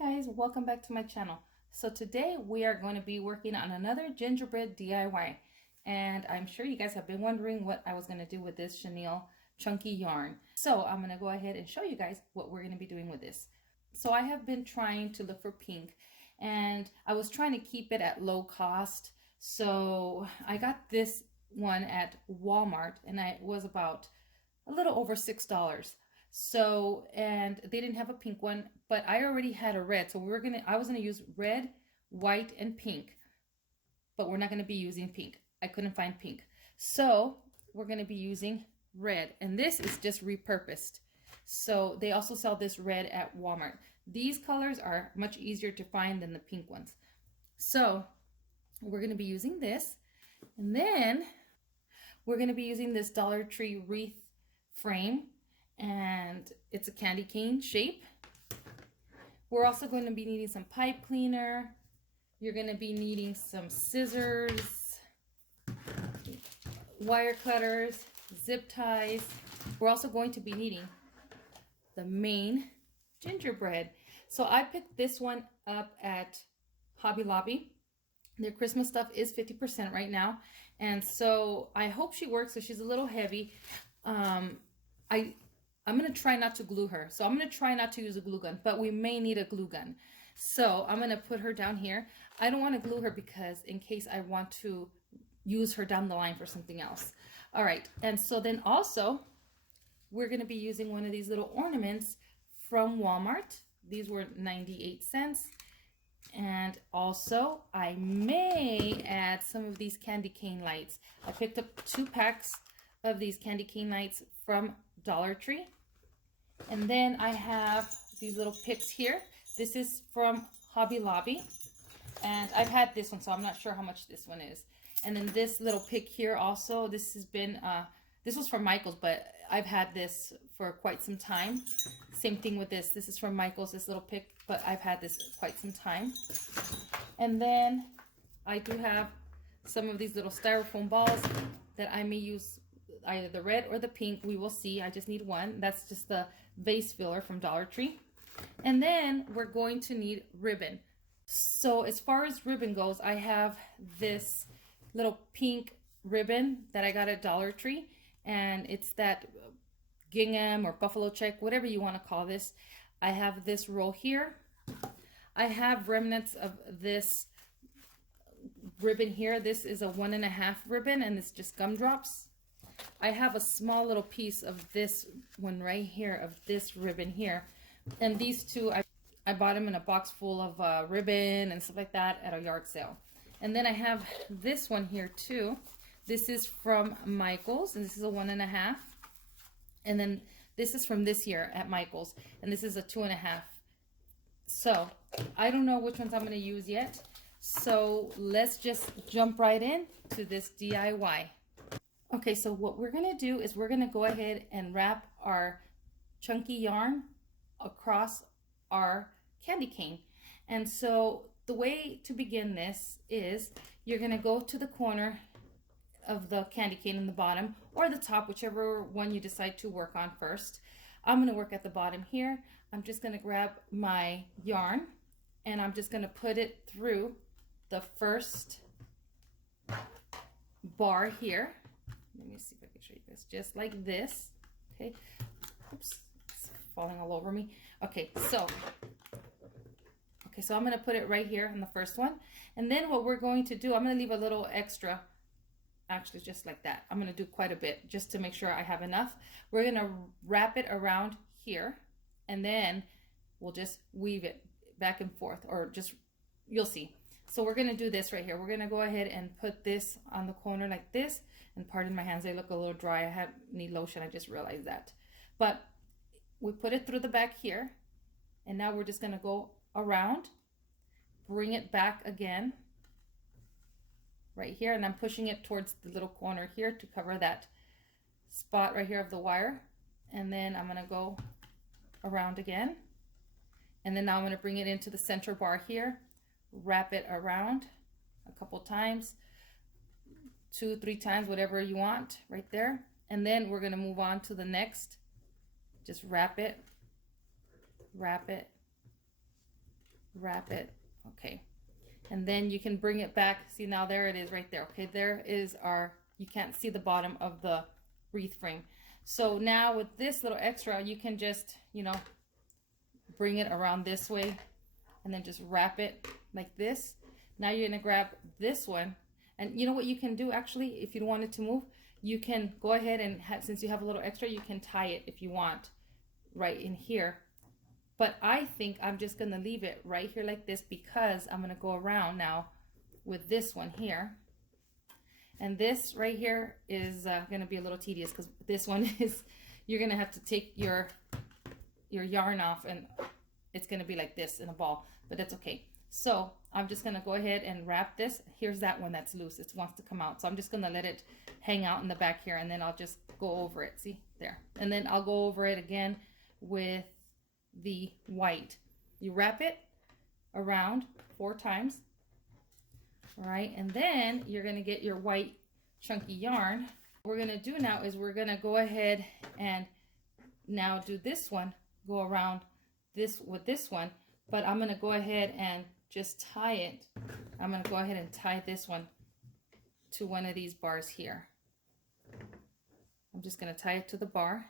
guys, welcome back to my channel. So today we are going to be working on another gingerbread DIY, and I'm sure you guys have been wondering what I was going to do with this chenille chunky yarn. So I'm going to go ahead and show you guys what we're going to be doing with this. So I have been trying to look for pink, and I was trying to keep it at low cost. So I got this one at Walmart, and it was about a little over $6. So, and they didn't have a pink one, but I already had a red. So I was gonna use red, white, and pink, but we're not gonna be using pink. I couldn't find pink. So we're gonna be using red, and this is just repurposed. So they also sell this red at Walmart. These colors are much easier to find than the pink ones. So we're gonna be using this, and then we're gonna be using this Dollar Tree wreath frame, and it's a candy cane shape. We're also going to be needing some pipe cleaner. You're going to be needing some scissors, wire cutters, zip ties. We're also going to be needing the main gingerbread. So I picked this one up at Hobby Lobby. Their Christmas stuff is 50% right now, and so I hope she works. So she's a little heavy. I'm going to try not to glue her. So I'm going to try not to use a glue gun, but we may need a glue gun. So I'm going to put her down here. I don't want to glue her because in case I want to use her down the line for something else. All right. And so then also we're going to be using one of these little ornaments from Walmart. These were 98 cents. And also I may add some of these candy cane lights. I picked up 2 packs of these candy cane lights from Dollar Tree. And then I have these little picks here. This is from Hobby Lobby, and I've had this one, so I'm not sure how much this one is. And then this little pick here also, this has been this was from Michael's, but I've had this for quite some time. Same thing with this. This is from Michael's, this little pick, but I've had this quite some time. And then I do have some of these little styrofoam balls that I may use either the red or the pink. We will see. I just need one. That's just the vase filler from Dollar Tree. And then we're going to need ribbon. So as far as ribbon goes, I have this little pink ribbon that I got at Dollar Tree, and it's that gingham or buffalo check, whatever you want to call this. I have this roll here. I have remnants of this ribbon here. This is a 1.5 ribbon, and it's just gumdrops. I have a small little piece of this one right here, of this ribbon here. And these two, I bought them in a box full of ribbon and stuff like that at a yard sale. And then I have this one here too. This is from Michael's, and this is a 1.5. And then this is from this year at Michael's, and this is a 2.5. So I don't know which ones I'm going to use yet. So let's just jump right in to this DIY. Okay, so what we're going to do is we're going to go ahead and wrap our chunky yarn across our candy cane. And so the way to begin this is you're going to go to the corner of the candy cane in the bottom or the top, whichever one you decide to work on first. I'm going to work at the bottom here. I'm just going to grab my yarn, and I'm just going to put it through the first bar here. Let me see if I can show you this, just like this. Okay, oops, it's falling all over me. Okay, so I'm going to put it right here in the first one, and then what we're going to do, I'm going to leave a little extra, actually just like that. I'm going to do quite a bit just to make sure I have enough. We're going to wrap it around here, and then we'll just weave it back and forth, or just, you'll see. So we're going to do this right here. We're going to go ahead and put this on the corner like this. And pardon my hands, they look a little dry. I need lotion. I just realized that. But we put it through the back here. And now we're just going to go around, bring it back again right here. And I'm pushing it towards the little corner here to cover that spot right here of the wire. And then I'm going to go around again. And then now I'm going to bring it into the center bar here. Wrap it around a couple times, 2-3 times, whatever you want right there. And then we're going to move on to the next. Just wrap it, wrap it. Okay. And then you can bring it back. See, now there it is right there. Okay, there is our, you can't see the bottom of the wreath frame. So now with this little extra, you can just, you know, bring it around this way and then just wrap it like this. Now you're gonna grab this one, and you know what you can do actually, if you don't want it to move, you can go ahead and since you have a little extra, you can tie it if you want right in here. But I think I'm just gonna leave it right here like this because I'm gonna go around now with this one here. And this right here is gonna be a little tedious because this one is, you're gonna have to take your yarn off and it's gonna be like this in a ball, but that's okay. So I'm just gonna go ahead and wrap this. Here's that one that's loose, it wants to come out. So I'm just gonna let it hang out in the back here, and then I'll just go over it, see, there. And then I'll go over it again with the white. You wrap it around 4 times, all right? And then you're gonna get your white chunky yarn. What we're gonna do now is we're gonna go ahead and now do this one, go around this with this one, but I'm gonna go ahead and just tie it. I'm gonna go ahead and tie this one to one of these bars here. I'm just gonna tie it to the bar.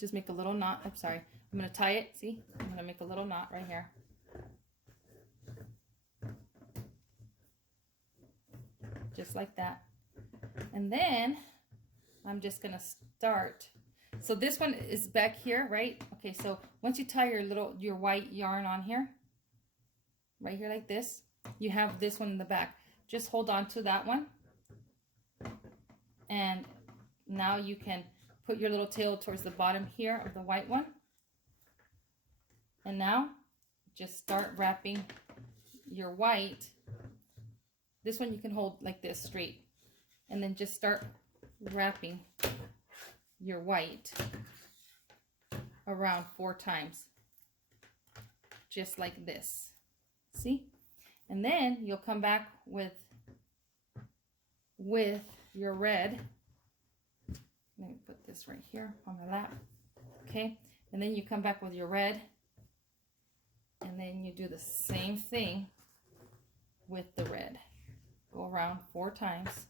Just make a little knot. I'm sorry. I'm gonna tie it. See, I'm gonna make a little knot right here. Just like that. And then I'm just gonna start. So this one is back here, right? Okay, so once you tie your white yarn on here, right here like this, you have this one in the back. Just hold on to that one. And now you can put your little tail towards the bottom here of the white one. And now just start wrapping your white. This one you can hold like this straight. And then just start wrapping your white around 4 times. Just like this. See? And then you'll come back with your red. Let me put this right here on my lap. Okay, and then you come back with your red, and then you do the same thing with the red. Go around 4 times.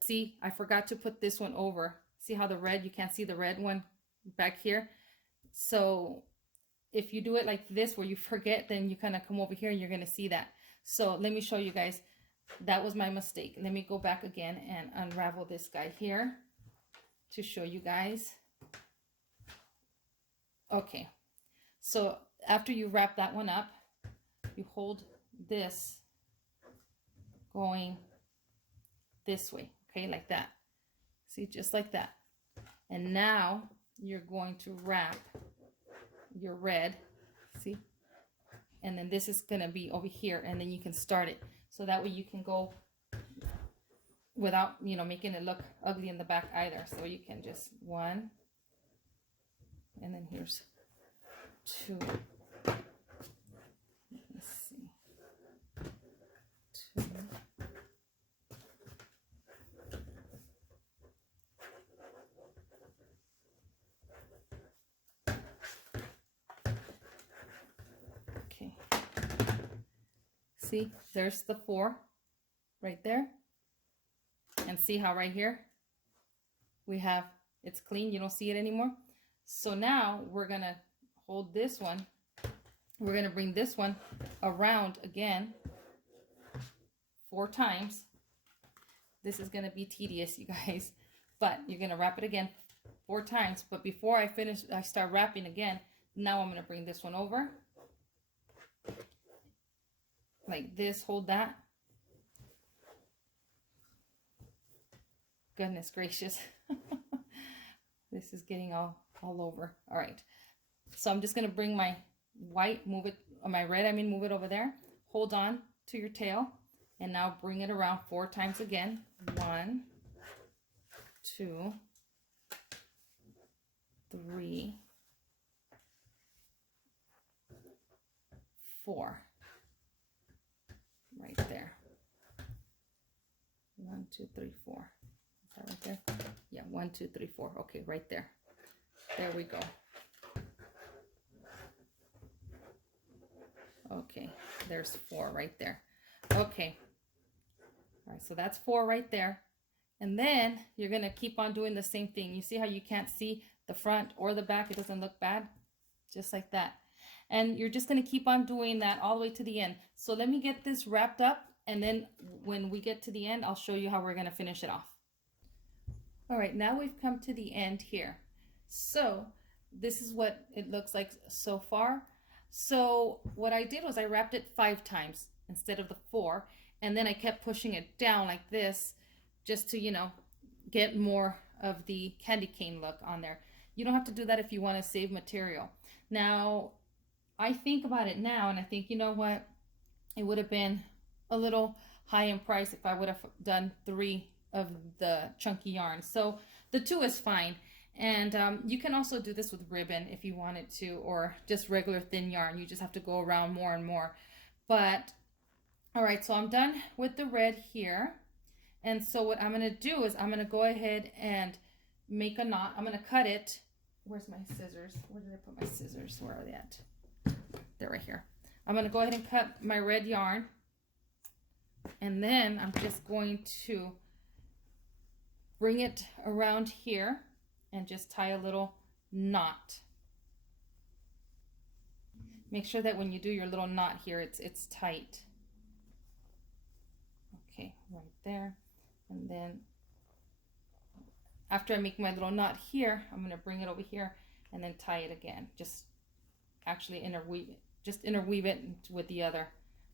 See, I forgot to put this one over. See how the red, you can't see the red one back here? So if you do it like this where you forget, then you kind of come over here and you're going to see that. So let me show you guys. That was my mistake. Let me go back again and unravel this guy here to show you guys. Okay, so after you wrap that one up, you hold this going this way, okay, like that. See, just like that. And now you're going to wrap your red, see? And then this is gonna be over here, and then you can start it. So that way you can go without, you know, making it look ugly in the back either. So you can just 1, and then here's 2. Let's see. 2. Okay. See, there's the 4 right there. And see how right here we have, it's clean, you don't see it anymore. So now we're gonna hold this one, we're gonna bring this one around again 4 times. This is gonna be tedious, you guys, but you're gonna wrap it again 4 times. But before I finish, I start wrapping again, now I'm gonna bring this one over like this, hold that. Goodness gracious. This is getting all over. All right, so I'm just gonna bring my white, move it, or my red, I mean, move it over there, hold on to your tail, and now bring it around 4 times again. 1, 2, 3, 4, right there. 1, 2, 3, 4. Is that right there? Yeah, 1, 2, 3, 4. Okay, right there. There we go. Okay, there's 4 right there. Okay. All right, so that's 4 right there. And then you're going to keep on doing the same thing. You see how you can't see the front or the back? It doesn't look bad. Just like that. And you're just going to keep on doing that all the way to the end. So let me get this wrapped up. And then when we get to the end, I'll show you how we're going to finish it off. All right, now we've come to the end here. So this is what it looks like so far. So what I did was I wrapped it 5 times instead of the 4. And then I kept pushing it down like this just to, you know, get more of the candy cane look on there. You don't have to do that if you want to save material. Now, I think about it now and I think, you know what? It would have been a little high in price if I would have done 3 of the chunky yarn. So the 2 is fine. And you can also do this with ribbon if you wanted to, or just regular thin yarn. You just have to go around more and more. But, all right, so I'm done with the red here. And so what I'm going to do is I'm going to go ahead and make a knot. I'm going to cut it. Where's my scissors? Where did I put my scissors? Where are they at? They're right here. I'm going to go ahead and cut my red yarn. And then I'm just going to bring it around here and just tie a little knot. Make sure that when you do your little knot here, it's tight. Okay, right there. And then after I make my little knot here, I'm going to bring it over here and then tie it again. Just actually interweave it with the other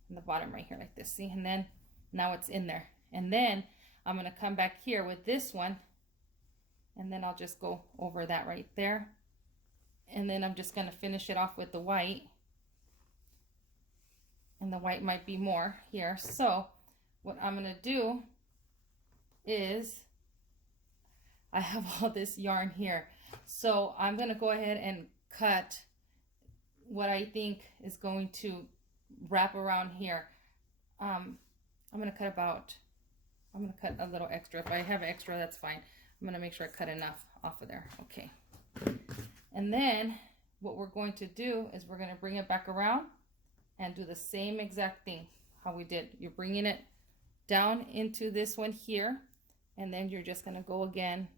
in the bottom right here like this. See? And then now it's in there. And then I'm going to come back here with this one and then I'll just go over that right there. And then I'm just going to finish it off with the white. And the white might be more here. So what I'm going to do is I have all this yarn here. So I'm going to go ahead and cut what I think is going to wrap around here. I'm going to cut a little extra. If I have extra, that's fine. I'm going to make sure I cut enough off of there. Okay. And then what we're going to do is we're going to bring it back around and do the same exact thing how we did. You're bringing it down into this one here, and then you're just going to go again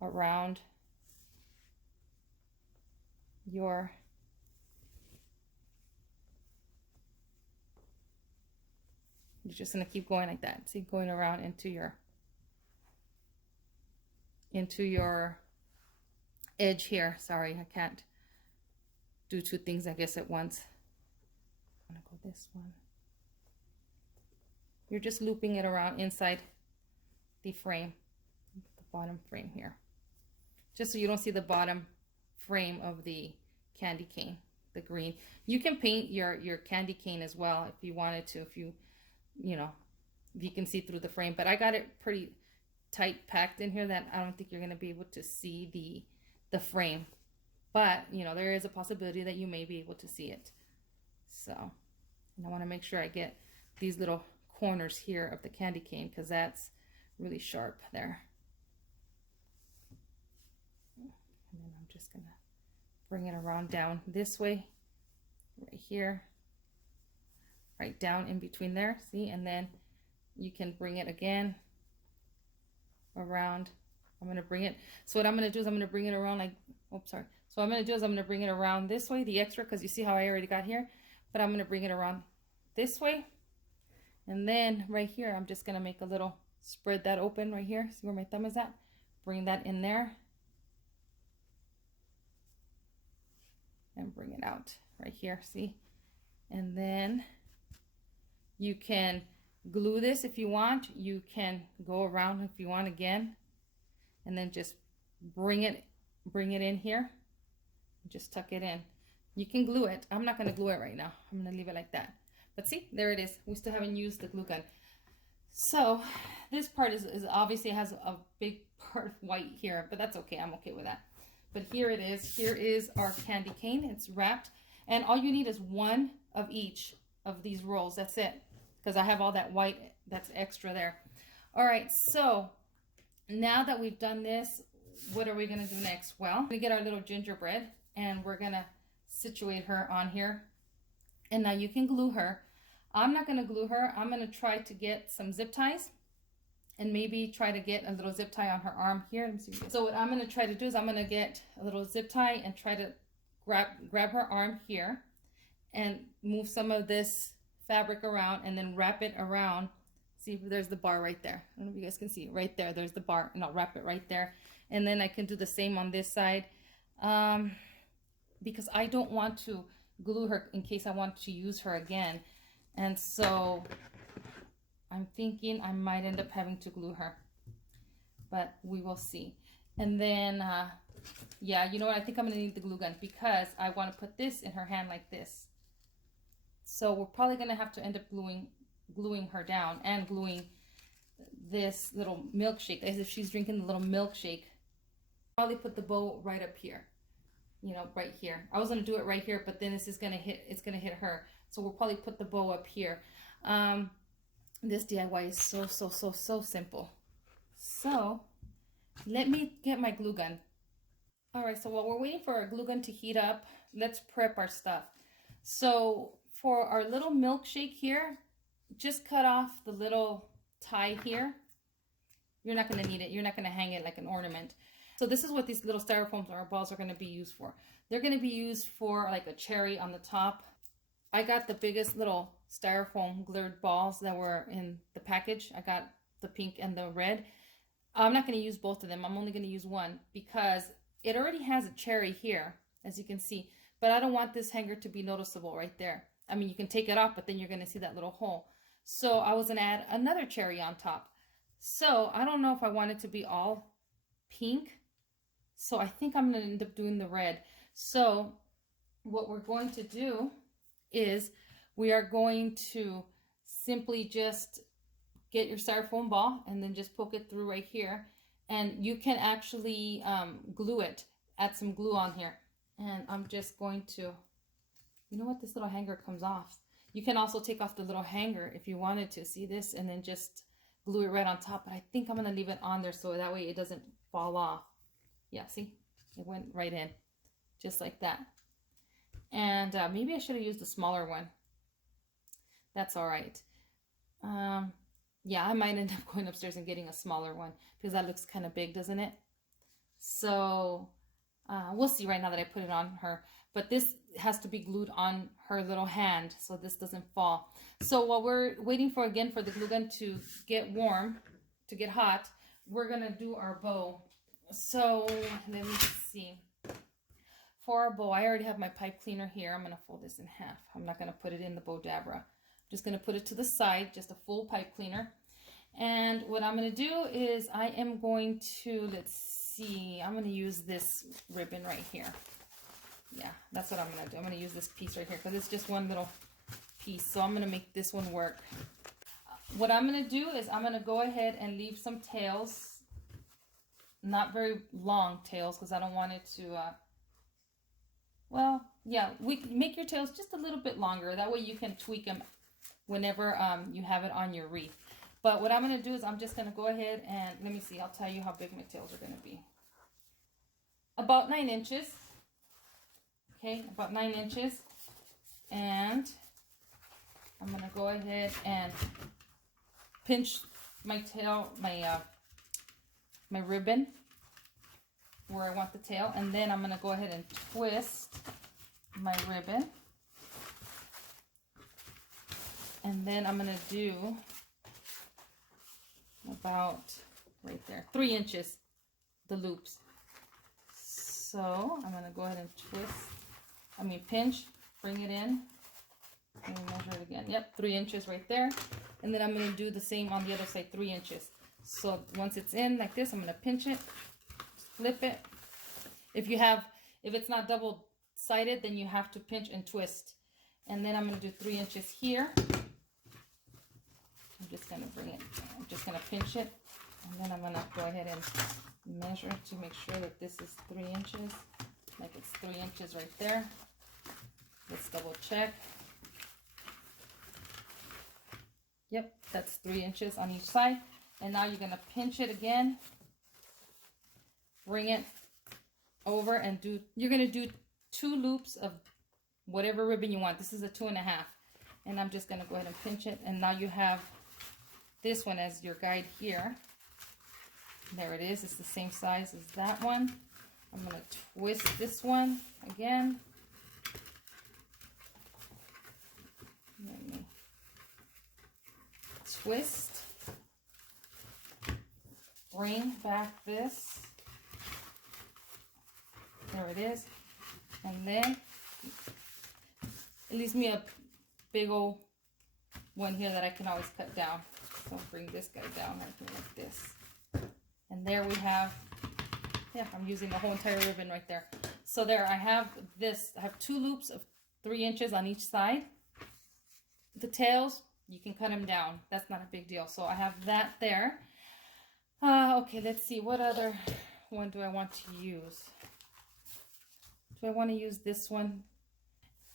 around your you're just going to keep going like that. See, going around into your edge here. Sorry, I can't do 2 things I guess at once. I'm going to go this one. You're just looping it around inside the frame, the bottom frame here, just so you don't see the bottom frame of the candy cane, the green. You can paint your candy cane as well if you wanted to, if you can see through the frame, but I got it pretty tight packed in here that I don't think you're going to be able to see the frame, but there is a possibility that you may be able to see it. So, and I want to make sure I get these little corners here of the candy cane because that's really sharp there. And then I'm just gonna bring it around down this way, right here, right down in between there. See, and then you can bring it again around. I'm gonna bring it. So what I'm gonna do is I'm gonna bring it around like, oops, sorry. So what I'm gonna do is I'm gonna bring it around this way, the extra, because you see how I already got here, but I'm gonna bring it around this way. And then right here, I'm just gonna make a little, spread that open right here. See where my thumb is at? Bring that in there. And bring it out right here, see? And then you can glue this if you want. You can go around if you want again. And then just bring it in here. Just tuck it in. You can glue it. I'm not gonna glue it right now. I'm gonna leave it like that. But see, there it is. We still haven't used the glue gun. So this part is obviously has a big part of white here, but that's okay. I'm okay with that. But here it is. Here is our candy cane. It's wrapped. And all you need is 1 of each of these rolls. That's it. Because I have all that white that's extra there. All right, so now that we've done this, what are we going to do next? Well, we get our little gingerbread and we're going to situate her on here And now you can glue her. I'm not going to glue her. I'm going to try to get some zip ties and maybe try to get a little zip tie on her arm here. Let me see. So what I'm going to try to do is I'm going to get a little zip tie and try to grab her arm here and move some of this fabric around and then wrap it around. See, there's the bar right there. I don't know if you guys can see it right there. There's the bar, and I'll wrap it right there. And then I can do the same on this side, because I don't want to glue her in case I want to use her again. And so I'm thinking I might end up having to glue her, but we will see. And then, yeah, you know what? I think I'm gonna need the glue gun because I want to put this in her hand like this. So we're probably gonna have to end up gluing her down and gluing this little milkshake as if she's drinking the little milkshake. Probably put the bow right up here, you know, right here. I was gonna do it right here, but then this is gonna hit. It's gonna hit her. So we'll probably put the bow up here. This DIY is so simple. So let me get my glue gun. All right, so while we're waiting for our glue gun to heat up, let's prep our stuff. So for our little milkshake here, just cut off the little tie here. You're not going to need it. You're not going to hang it like an ornament. So this is what these little styrofoam or balls are going to be used for. They're going to be used for like a cherry on the top. I got the biggest little styrofoam glittered balls that were in the package. I got the pink and the red. I'm not going to use both of them. I'm only going to use one because it already has a cherry here, as you can see. But I don't want this hanger to be noticeable right there. I mean, you can take it off, but then you're going to see that little hole. So I was going to add another cherry on top. So I don't know if I want it to be all pink. So I think I'm going to end up doing the red. So what we're going to do is we are going to simply just get your styrofoam ball and then just poke it through right here. And you can actually glue it. Add some glue on here. And I'm just going to, you know what, this little hanger comes off. You can also take off the little hanger if you wanted to. See this? And then just glue it right on top. But I think I'm going to leave it on there so that way it doesn't fall off. Yeah, see? It went right in. Just like that. And maybe I should have used a smaller one. That's all right. Yeah, I might end up going upstairs and getting a smaller one because that looks kind of big, doesn't it? So we'll see right now that I put it on her. But this has to be glued on her little hand so this doesn't fall. So while we're waiting for the glue gun to get warm, to get hot, we're going to do our bow. So let me see. For our bow, I already have my pipe cleaner here. I'm going to fold this in half. I'm not going to put it in the bow dabra. I'm just going to put it to the side, just a full pipe cleaner. And what I'm going to do is I am going to, let's see, I'm going to use this ribbon right here. Yeah, that's what I'm going to do. I'm going to use this piece right here because it's just one little piece. So I'm going to make this one work. What I'm going to do is I'm going to go ahead and leave some tails. Not very long tails because I don't want it to, well, yeah, we can make your tails just a little bit longer. That way you can tweak them whenever you have it on your wreath. But what I'm going to do is I'm just going to go ahead and, let me see, I'll tell you how big my tails are going to be. About 9 inches. Okay, about 9 inches. And I'm going to go ahead and pinch my tail, my ribbon where I want the tail. And then I'm going to go ahead and twist my ribbon. And then I'm going to do about right there, 3 inches, the loops. So I'm going to go ahead and pinch, bring it in, and measure it again. Yep, 3 inches right there. And then I'm going to do the same on the other side, 3 inches. So once it's in like this, I'm going to pinch it, flip it. If it's not double-sided, then you have to pinch and twist. And then I'm going to do 3 inches here. I'm just going to I'm just going to pinch it. And then I'm going to go ahead and measure to make sure that this is 3 inches. Like it's 3 inches right there. Let's double check. Yep, that's 3 inches on each side. And now you're going to pinch it again. Bring it over and you're going to do 2 loops of whatever ribbon you want. This is a 2.5. And I'm just going to go ahead and pinch it. And now you have this one as your guide here. There it is. It's the same size as that one. I'm going to twist this one again. Let me twist. Bring back this. There it is. And then it leaves me a big old one here that I can always cut down. So I'll bring this guy down right here like this. And there we have, yeah, I'm using the whole entire ribbon right there. So there I have this, I have 2 loops of 3 inches on each side. The tails, you can cut them down. That's not a big deal. So I have that there. Okay, let's see. What other one do I want to use? Do I want to use this one?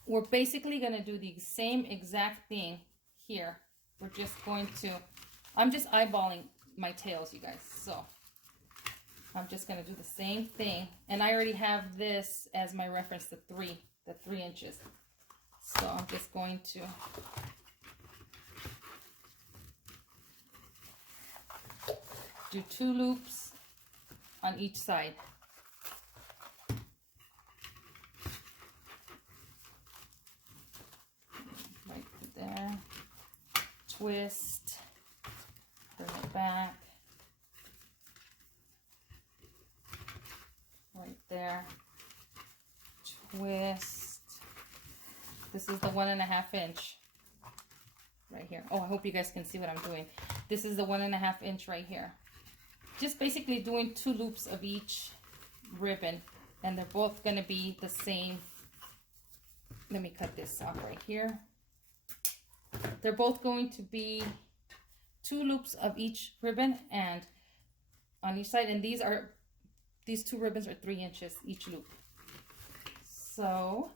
We're basically going to do the same exact thing here. We're just going to, I'm just eyeballing my tails, you guys. So I'm just going to do the same thing. And I already have this as my reference, the 3 inches. So I'm just going to do 2 loops on each side. Right there. Twist. Bring it back. Right there. Twist. This is the 1.5 inch right here. Oh, I hope you guys can see what I'm doing. This is the 1.5 inch right here. Just basically doing 2 loops of each ribbon, and they're both going to be the same. Let me cut this off right here. They're both going to be 2 loops of each ribbon and on each side, and these 2 ribbons are 3 inches each loop. So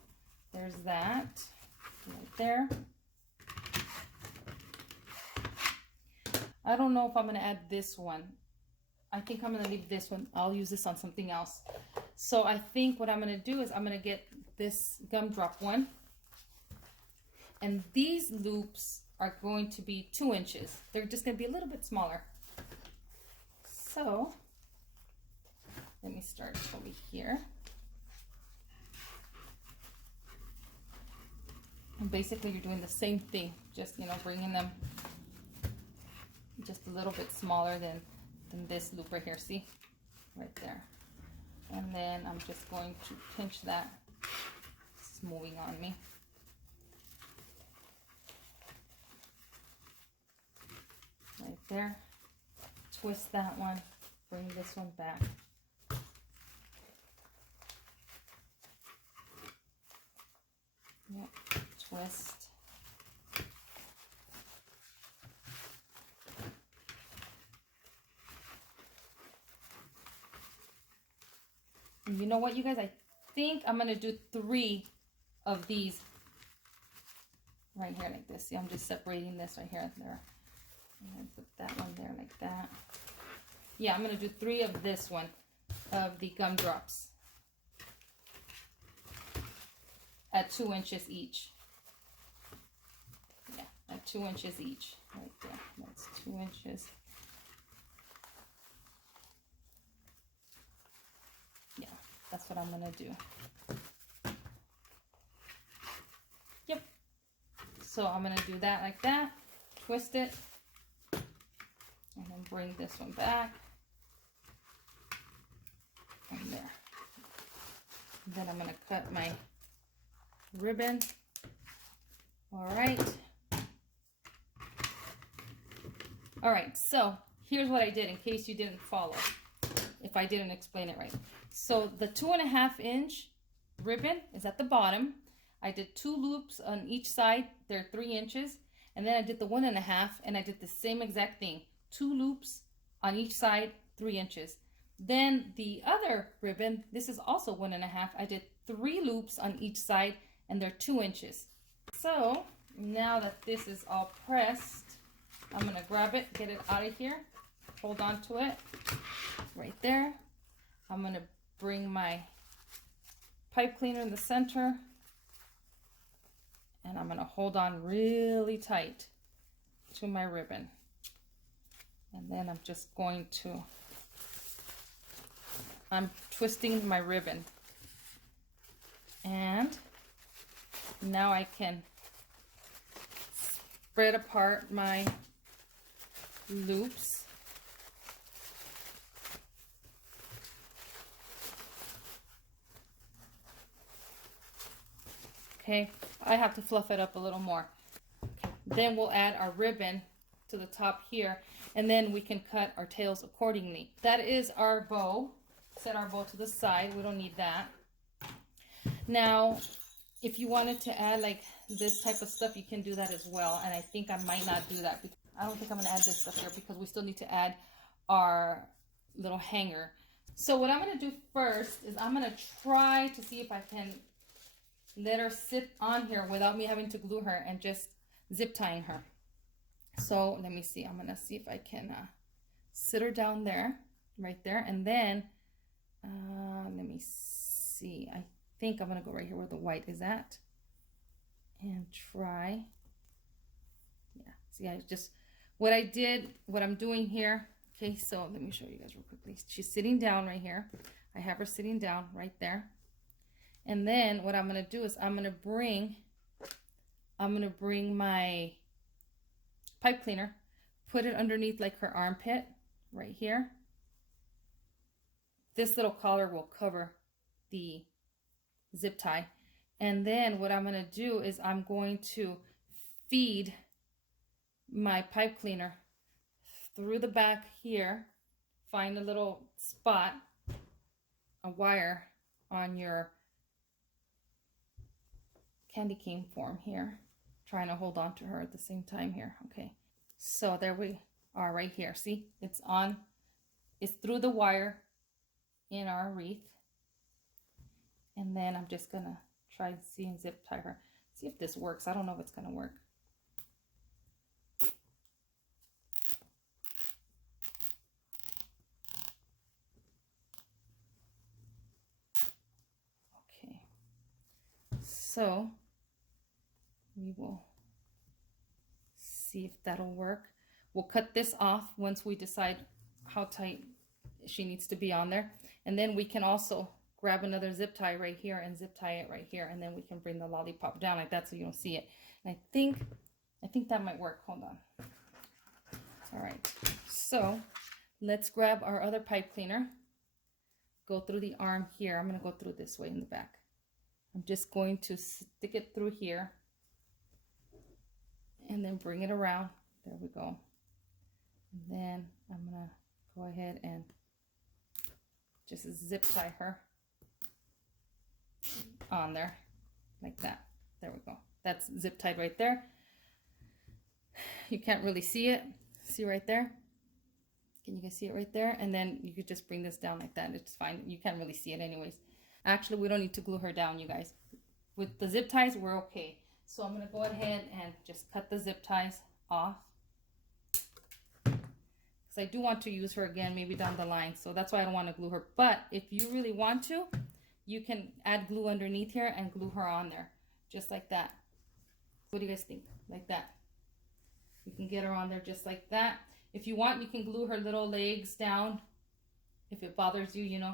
there's that right there. I don't know if I'm going to add this one. I think I'm going to leave this one. I'll use this on something else. So I think what I'm going to do is I'm going to get this gumdrop one. And these loops are going to be 2 inches. They're just going to be a little bit smaller. So let me start over here. And basically you're doing the same thing, just, you know, bringing them just a little bit smaller than this loop right here, see? Right there. And then I'm just going to pinch that. It's moving on me. Right there. Twist that one. Bring this one back. Yep. Twist. And you know what, you guys? I think I'm going to do 3 of these right here like this. See, I'm just separating this right here and there. I'm going to put that one there like that. Yeah, I'm going to do 3 of this one, of the gumdrops. At 2 inches each. Yeah, at 2 inches each. Right there. That's 2 inches. Yeah, that's what I'm going to do. Yep. So I'm going to do that like that. Twist it. And then bring this one back. And there. And then I'm going to cut my ribbon. All right. All right, so here's what I did in case you didn't follow, if I didn't explain it right. So the 2.5 inch ribbon is at the bottom. I did 2 loops on each side. They're 3 inches. And then I did the 1.5, and I did the same exact thing. 2 loops on each side, 3 inches. Then the other ribbon, this is also 1.5. I did 3 loops on each side, and they're 2 inches. So now that this is all pressed, I'm going to grab it, get it out of here, hold on to it right there. I'm going to bring my pipe cleaner in the center, And I'm going to hold on really tight to my ribbon. And then I'm just going to, I'm twisting my ribbon. And now I can spread apart my loops. Okay, I have to fluff it up a little more. Okay. Then we'll add our ribbon to the top here, and then we can cut our tails accordingly. That is our bow. Set our bow to the side. We don't need that. Now, if you wanted to add like this type of stuff, you can do that as well. And I think I might not do that. I don't think I'm going to add this stuff here because we still need to add our little hanger. So what I'm going to do first is I'm going to try to see if I can let her sit on here without me having to glue her and just zip tying her. So let me see. I'm going to see if I can sit her down there, right there. And then let me see. I think I'm going to go right here where the white is at and try. Yeah. See, I just, what I'm doing here. Okay. So let me show you guys real quickly. She's sitting down right here. I have her sitting down right there. And then what I'm going to do is I'm going to bring my pipe cleaner, put it underneath like her armpit right here. This little collar will cover the zip tie. And then what I'm going to do is I'm going to feed my pipe cleaner through the back here. Find a little spot, a wire on your candy cane form here, trying to hold on to her at the same time here. Okay, so there we are right here. See, it's on, it's through the wire in our wreath. And then I'm just gonna try and see and zip tie her. See if this works. I don't know if it's gonna work. Okay, so we will see if that'll work. We'll cut this off once we decide how tight she needs to be on there. And then we can also grab another zip tie right here and zip tie it right here. And then we can bring the lollipop down like that so you don't see it. And I think that might work. Hold on. All right. So let's grab our other pipe cleaner. Go through the arm here. I'm going to go through this way in the back. I'm just going to stick it through here. And then bring it around. There we go. And then I'm going to go ahead and just zip tie her on there like that. There we go. That's zip tied right there. You can't really see it. See right there? Can you guys see it right there? And then you could just bring this down like that. It's fine. You can't really see it anyways. Actually, we don't need to glue her down, you guys. With the zip ties, we're okay. So I'm going to go ahead and just cut the zip ties off. Because I do want to use her again maybe down the line. So that's why I don't want to glue her. But if you really want to, you can add glue underneath here and glue her on there. Just like that. What do you guys think? Like that. You can get her on there just like that. If you want, you can glue her little legs down. If it bothers you, you know.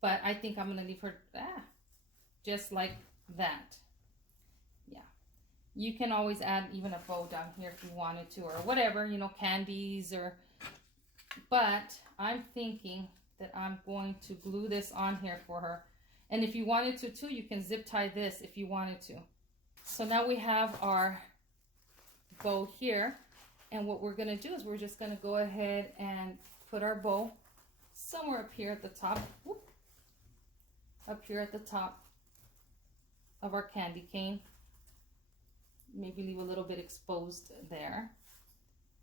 But I think I'm going to leave her just like that. You can always add even a bow down here if you wanted to, or whatever, you know, candies or, but I'm thinking that I'm going to glue this on here for her. And if you wanted to too, you can zip tie this if you wanted to. So now we have our bow here. And what we're going to do is we're just going to go ahead and put our bow somewhere up here at the top. Whoop, up here at the top of our candy cane. Maybe leave a little bit exposed there.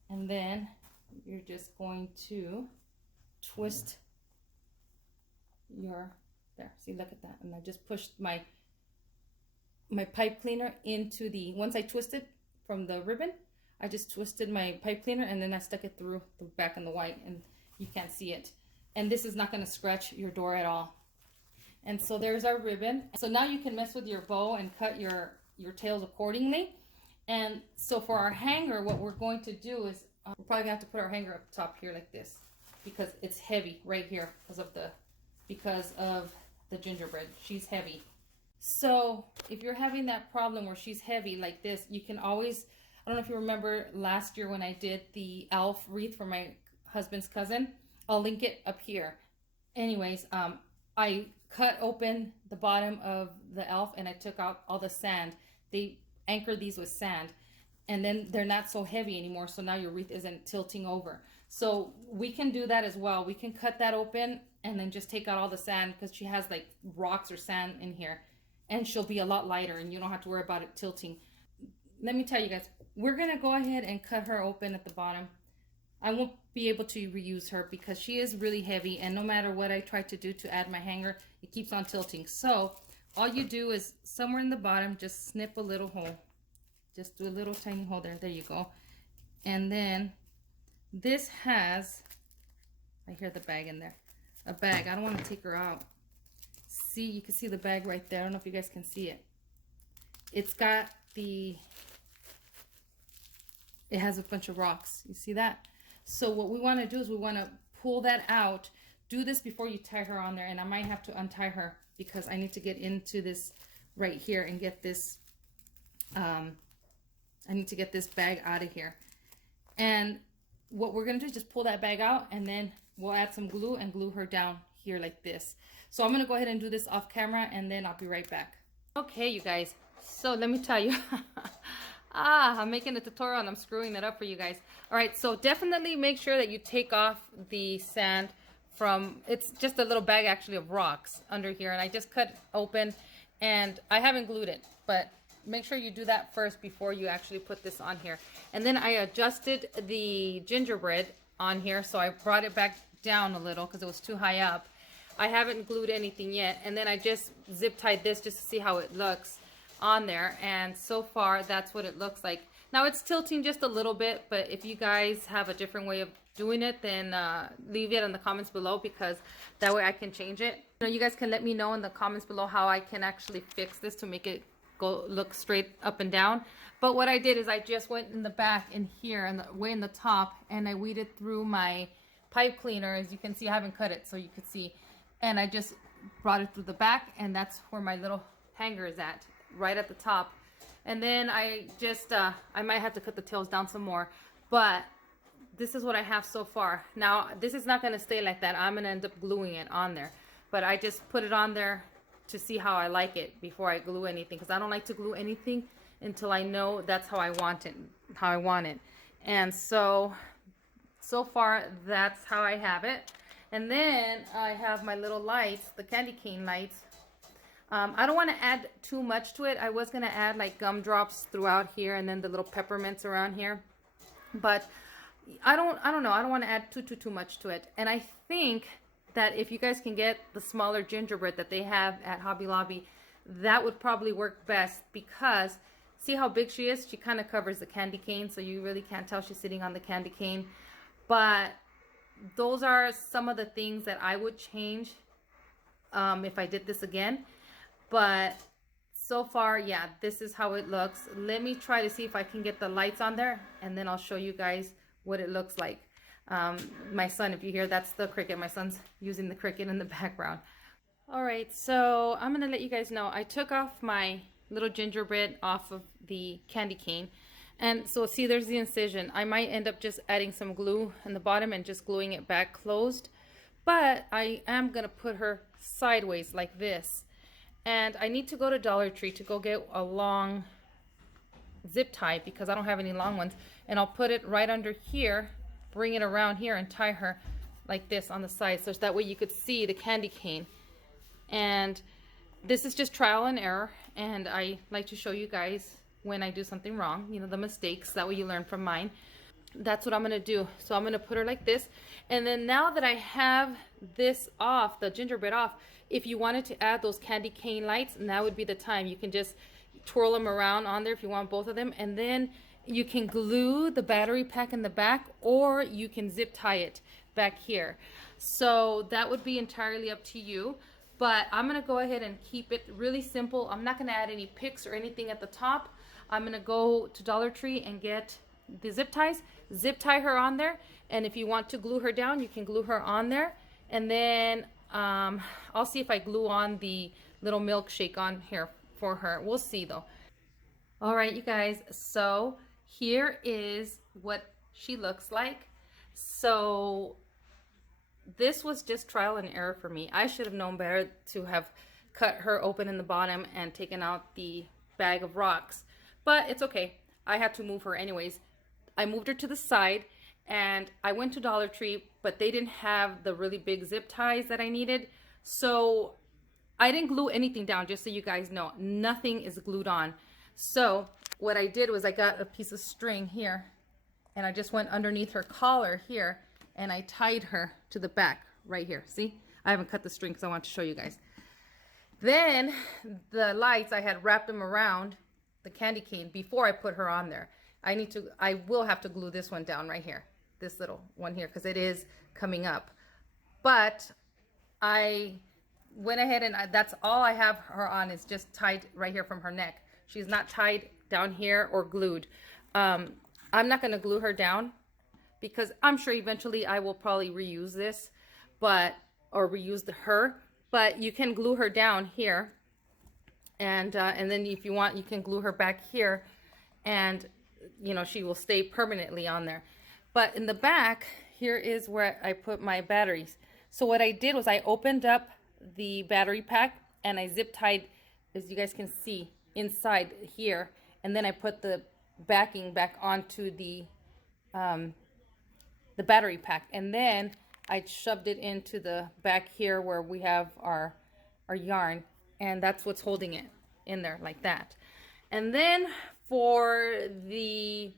And then you're just going to twist your, there, see, look at that. And I just pushed my pipe cleaner into the, once I twisted from the ribbon, I just twisted my pipe cleaner and then I stuck it through the back and the white, and you can't see it. And this is not going to scratch your door at all. And so there's our ribbon. So now you can mess with your bow and cut your your tails accordingly. And so for our hanger, what we're going to do is we're probably gonna have to put our hanger up top here like this, because it's heavy right here because of the gingerbread. She's heavy. So if you're having that problem where she's heavy like this, you can always, I don't know if you remember last year when I did the elf wreath for my husband's cousin, I'll link it up here. Anyways, I cut open the bottom of the elf and I took out all the sand. They anchor these with sand, and then they're not so heavy anymore, so now your wreath isn't tilting over. So we can do that as well. We can cut that open and then just take out all the sand, because she has like rocks or sand in here, and she'll be a lot lighter and you don't have to worry about it tilting. Let me tell you guys, we're gonna go ahead and cut her open at the bottom. I won't be able to reuse her because she is really heavy, and no matter what I try to do to add my hanger, it keeps on tilting. So all you do is somewhere in the bottom, just snip a little hole. Just do a little tiny hole there. There you go. And then this has, I hear the bag in there. A bag. I don't want to take her out. See, you can see the bag right there. I don't know if you guys can see it. It's got it has a bunch of rocks. You see that? So what we want to do is we want to pull that out. Do this before you tie her on there, and I might have to untie her because I need to get into this right here and get this, I need to get this bag out of here. And what we're going to do is just pull that bag out, and then we'll add some glue and glue her down here like this. So I'm going to go ahead and do this off camera, and then I'll be right back. Okay, you guys. So let me tell you. I'm making a tutorial and I'm screwing it up for you guys. All right, so definitely make sure that you take off the sand from, it's just a little bag actually of rocks under here, and I just cut open and I haven't glued it, but make sure you do that first before you actually put this on here. And then I adjusted the gingerbread on here, so I brought it back down a little because it was too high up. I haven't glued anything yet, and then I just zip tied this just to see how it looks on there, and so far that's what it looks like. Now it's tilting just a little bit, but if you guys have a different way of doing it, then leave it in the comments below, because that way I can change it. You guys can let me know in the comments below how I can actually fix this to make it look straight up and down. But what I did is I just went in the back in here and way in the top, and I weeded through my pipe cleaner. As you can see, I haven't cut it so you could see, and I just brought it through the back, and that's where my little hanger is at, right at the top. And then I just I might have to cut the tails down some more, but this is what I have so far. Now this is not going to stay like that. I'm going to end up gluing it on there, but I just put it on there to see how I like it before I glue anything, because I don't like to glue anything until I know that's how I want it, And so far that's how I have it. And then I have my little lights, the candy cane lights. I don't want to add too much to it. I was going to add like gumdrops throughout here, and then the little peppermints around here, but I don't know. I don't want to add too much to it. And I think that if you guys can get the smaller gingerbread that they have at Hobby Lobby, that would probably work best, because see how big she is? She kind of covers the candy cane, so you really can't tell she's sitting on the candy cane. But those are some of the things that I would change if I did this again. But so far, yeah, this is how it looks. Let me try to see if I can get the lights on there, and then I'll show you guys what it looks like. My son, if you hear, that's the cricket. My son's using the cricket in the background. All right, so I'm gonna let you guys know I took off my little gingerbread off of the candy cane, and so see, there's the incision. I might end up just adding some glue in the bottom and just gluing it back closed, but I am gonna put her sideways like this. And I need to go to Dollar Tree to go get a long zip tie, because I don't have any long ones. And I'll put it right under here, bring it around here, and tie her like this on the side, so that way you could see the candy cane. And this is just trial and error, and I like to show you guys when I do something wrong, you know, the mistakes, that way you learn from mine. That's what I'm gonna do. So I'm gonna put her like this, and then now that I have this off, the gingerbread off, if you wanted to add those candy cane lights, now would be the time. You can just twirl them around on there if you want both of them, and then you can glue the battery pack in the back, or you can zip tie it back here. So that would be entirely up to you. But I'm gonna go ahead and keep it really simple. I'm not gonna add any picks or anything at the top. I'm gonna go to Dollar Tree and get the zip ties, zip tie her on there, and if you want to glue her down, you can glue her on there. And then I'll see if I glue on the little milkshake on here for her. We'll see though. All right, you guys, so here is what she looks like. So this was just trial and error for me. I should have known better to have cut her open in the bottom and taken out the bag of rocks, but it's okay. I had to move her anyways. I moved her to the side and I went to Dollar Tree, but they didn't have the really big zip ties that I needed. So I didn't glue anything down, just so you guys know. Nothing is glued on. So what I did was I got a piece of string here and I just went underneath her collar here and I tied her to the back right here. See, I haven't cut the string because I want to show you guys. Then the lights, I had wrapped them around the candy cane before I put her on there. I will have to glue this one down right here, this little one here, because it is coming up. But I went ahead and that's all I have her on, is just tied right here from her neck. She's not tied down here or glued. I'm not going to glue her down because I'm sure eventually I will probably reuse this, or reuse her. But you can glue her down here, and then if you want, you can glue her back here, and you know, she will stay permanently on there. But in the back here is where I put my batteries. So what I did was I opened up the battery pack and I zip tied, as you guys can see, inside here, and then I put the backing back onto the battery pack, and then I shoved it into the back here where we have our yarn, and that's what's holding it in there like that. And then for the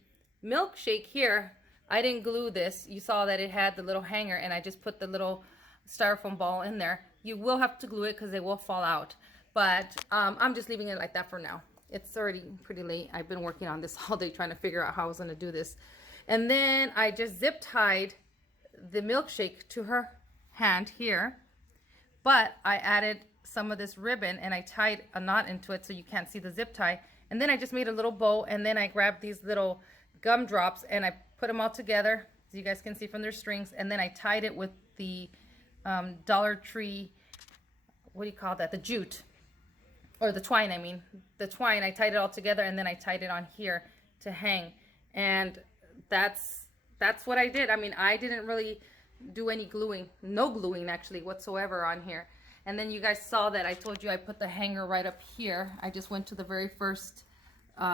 milkshake here, I didn't glue this. You saw that it had the little hanger, and I just put the little styrofoam ball in there. You will have to glue it because it will fall out, but I'm just leaving it like that for now. It's already pretty late. I've been working on this all day trying to figure out how I was going to do this. And then I just zip tied the milkshake to her hand here, but I added some of this ribbon and I tied a knot into it so you can't see the zip tie. And then I just made a little bow, and then I grabbed these little gumdrops and I put them all together so you guys can see from their strings, and then I tied it with the Dollar Tree, what do you call that, the jute, or the twine, I mean the twine. I tied it all together and then I tied it on here to hang, and that's what I did. I mean, I didn't really do any gluing, no gluing actually whatsoever on here. And then you guys saw that I told you I put the hanger right up here. I just went to the very first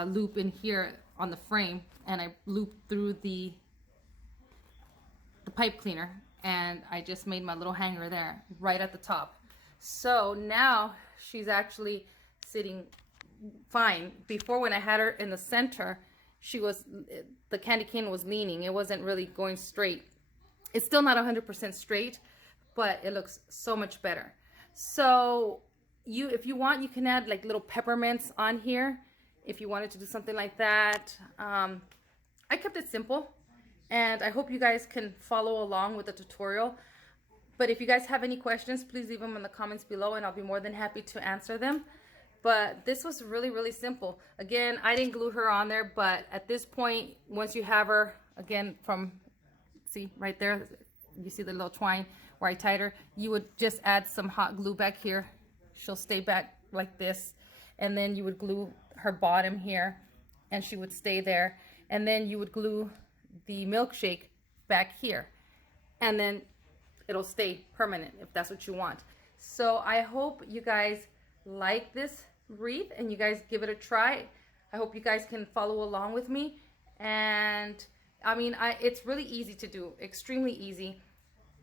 loop in here on the frame, and I looped through the pipe cleaner, and I just made my little hanger there right at the top. So now she's actually sitting fine. Before, when I had her in the center, the candy cane was leaning. It wasn't really going straight. It's still not 100% straight, but it looks so much better. So if you want, you can add like little peppermints on here if you wanted to do something like that. I kept it simple, and I hope you guys can follow along with the tutorial. But if you guys have any questions, please leave them in the comments below and I'll be more than happy to answer them. But this was really, really simple. Again, I didn't glue her on there, but at this point, once you have her, again, see right there, you see the little twine where I tied her, you would just add some hot glue back here. She'll stay back like this. And then you would glue her bottom here and she would stay there. And then you would glue the milkshake back here. And then it'll stay permanent if that's what you want. So I hope you guys like this wreath and you guys give it a try. I hope you guys can follow along with me. And I mean, it's really easy to do, extremely easy.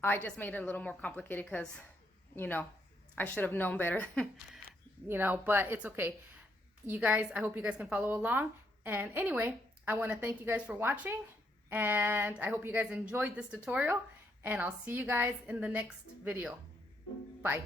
I just made it a little more complicated because, you know, I should have known better, you know, but it's okay. You guys, I hope you guys can follow along. And anyway, I want to thank you guys for watching, and I hope you guys enjoyed this tutorial, and I'll see you guys in the next video. Bye.